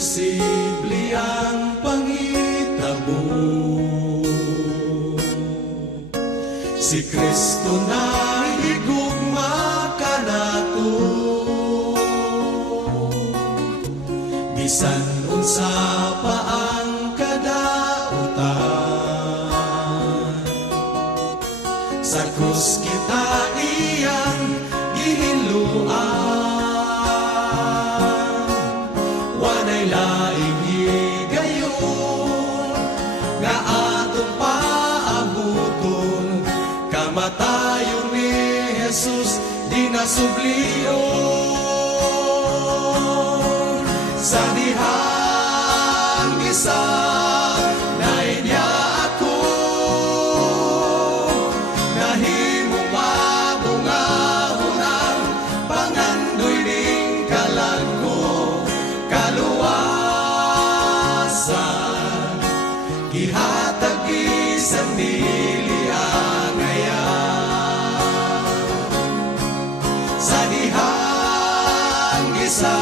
Imposible ang panghitabo. Si Kristo na higugma kanato, bisan unsa pa ang kadautan. Sa krus kita iyang gihinluan, wanay laing higayon nga atong paabuton. Kamatayon ni Jesus di nasublion. Sa dihang isa nay niya ako, nahimong mabungahon ang pangandoy ning kalag ko. Kaluwasan gihatag bisan dili angayan. Sa dihang isa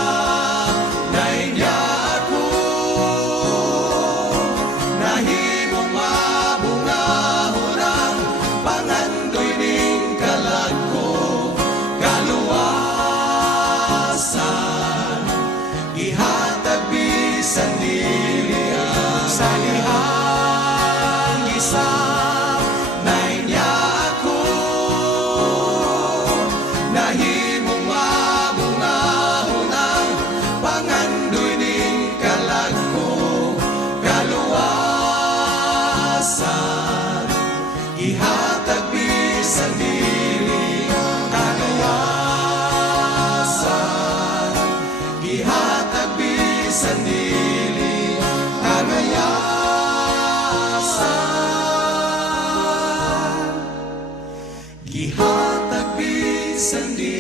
nay niya ako, nahimong mabungahon ang pangandoy ning kalag ko. Kaluwasan gihatag bisan dili angayan. Sa dihang isa nay niya ako, nahimong mabungahon ang pangandoy ning kalag ko. Kaluwasan ihatag bisan dili. Kaluwasan ihatag bisan dili. Kaluwasan gihatag bisan dili.